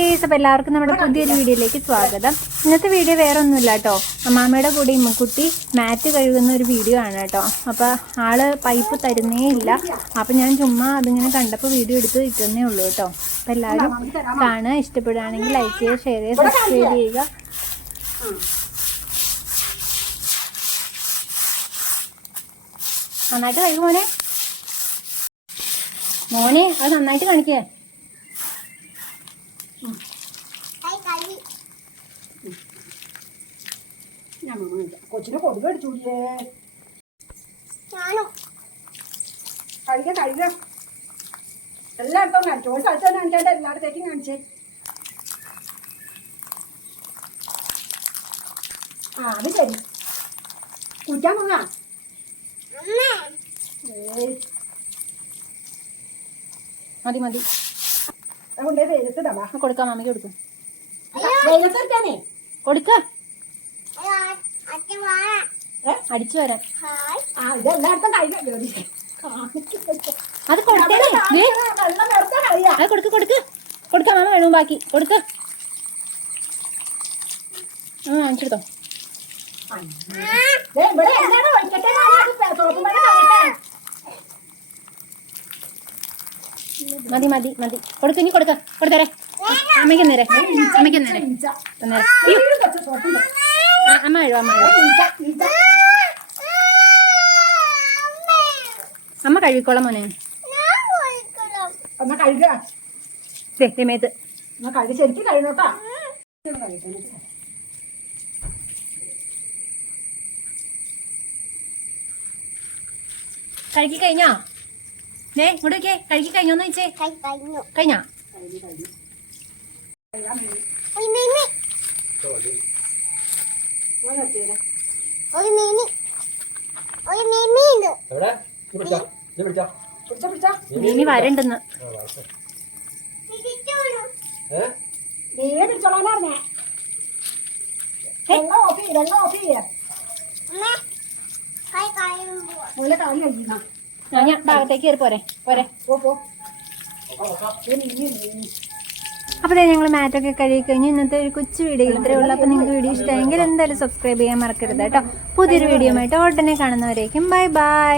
Guys അപ്പോൾ എല്ലാവർക്കും നമ്മുടെ പുതിയൊരു വീഡിയോയിലേക്ക് സ്വാഗതം. ഇന്നത്തെ വീഡിയോ വേറെ ഒന്നുമില്ല കേട്ടോ. അമ്മാമ്മയുടെ കൂടെ ഇമ്മക്കുട്ടി മാറ്റ് കഴുകുന്ന ഒരു വീഡിയോ ആണ് കേട്ടോ. അപ്പോൾ ആൾ പൈപ്പ് തരുന്നേ ഇല്ല. അപ്പോൾ ഞാൻ ചുമ്മാ അതിങ്ങനെ കണ്ടപ്പോൾ വീഡിയോ എടുത്ത് ഇട്ടുന്നേ ഉള്ളൂ കേട്ടോ. അപ്പോൾ എല്ലാവരും കാണുക. ഇഷ്ടപ്പെടുകയാണെങ്കിൽ ലൈക്ക് ചെയ്യുക ഷെയർ ചെയ്യുക സബ്സ്ക്രൈബ് ചെയ്യുക. നന്നായിട്ട് മോനെ. മോനെ അത് നന്നായിട്ട് കാണിക്കേ. കൊച്ചിനെ കൊതുക് അടിച്ചൂടിയേ കഴിക്ക കഴിക്ക. എല്ലായിടത്തും കാണിച്ചു ഒരു സ്ഥലത്ത് തന്നെ കാണിച്ചാൽ എല്ലായിടത്തേക്കും കാണിച്ചേ. ആ അത് ശരി. കുടിക്കാൻ പോകാം മതി മതി. അതുകൊണ്ടേ വെയിലത്തിടവാ ആ, കൊടുക്കാം മാമിക്ക് കൊടുക്കും. വെയിലത്തിട്ടാനേ. കൊടുക്ക. അടിച്ചു വരാം. അത് കൊടുത്തേ അത് കൊടുക്ക് കൊടുക്ക്. കൊടുക്കാം മാമ വേണം ബാക്കി? കൊടുക്ക്. ആ വാങ്ങിച്ചെടുത്തോ ഇവിടെ മതി മതി മതി. കൊടുക്ക് ഇനി കൊടുക്ക. കൊടുത്തേരെ അമ്മയ്ക്ക് നേരെ അമ്മയ്ക്ക് നേരെ അമ്മ കഴിവ് അമ്മ. അമ്മ കഴുകിക്കോളാം മോനെ. അമ്മ കഴുകി ശരിക്കും കഴുകണോട്ടാ. കഴുകി കഴിഞ്ഞോ? ദേ ഇങ്ങോട്ട് നോക്കിയേ. കഴുകി കഴിഞ്ഞോന്ന് ചോദിച്ചേ കഴിഞ്ഞോ. മീനി വരണ്ടെന്ന്. ഏ? പിടിച്ചോളാനായിരുന്നേ വെള്ളം ഓഫ് ചെയ്യ വെള്ളം ഓഫ് ചെയ്യ. ഞാൻ ഭാഗത്തേക്ക് കയറി പോരെ. പോരെ പോ പോ. അപ്പോൾ ഞങ്ങൾ മാറ്റൊക്കെ കഴുകി കഴിഞ്ഞ് ഇന്നത്തെ ഒരു കൊച്ചു വീഡിയോ ഇത്രയേ ഉള്ളൂ. അപ്പോൾ നിങ്ങൾക്ക് വീഡിയോ ഇഷ്ടമായെങ്കിൽ എന്തായാലും സബ്സ്ക്രൈബ് ചെയ്യാൻ മറക്കരുത് കേട്ടോ. പുതിയൊരു വീഡിയോ ആയിട്ട് ഉടനെ കാണുന്നവരേക്കും. Bye bye